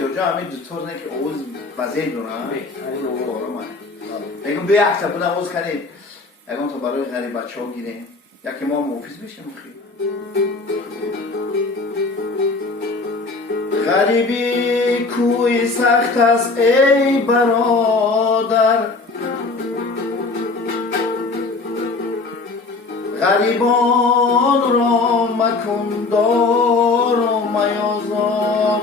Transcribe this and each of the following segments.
جا همین دوتور نه که اوز وزیر دونم بهترین اوز بارم اگه به یک بودم اوز کنید اگه تو برای غریب بچه ها گیریم یکی ما موفیز بشیم خیلی غریبی کوی سخت است ای برادر غریبان را مکن دار و میازار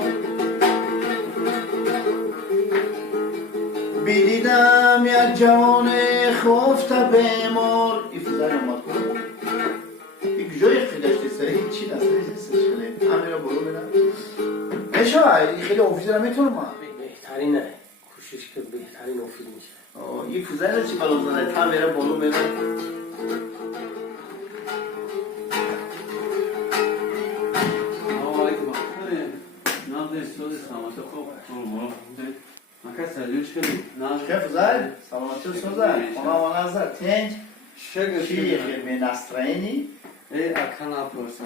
بیدیدم یک جوان خفته بیمار این فضای نماد کنم این جای خیلیشتی سری چی دسته همین را برو میرم نشا این خیلی آفیزه را میتونم بهترینه کوشش که بهترین آفیز میشه این فضای را چی بلوز داره تا میره برو میرم كيف زايد؟ سلامتي وسوزاي انا ونازل تنج شكل شيخ من استريني ايه اكنا بورس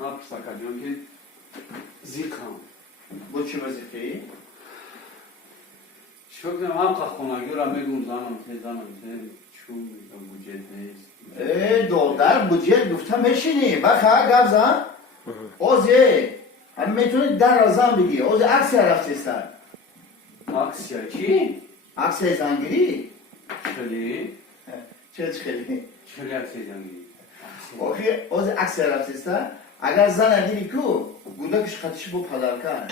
نابس اكاديون كي زيكام بوچي وظيفه شكل ما قخونا يورا ميگون زانم تزانم چون بودجت نیست دولار بودجت گفتم میشینی بخا گابزا اوزی هم میتونی در ازام بگی اوزی عکسی رفتیستن اکسیا چی؟ عکسی زنگیری چلی؟ چه خیلی چلی اکسی زنگیری اوکی اوزی عکسی رفتیستن اگر زن دیدی کو گوده کش خطیشی بو پدر کن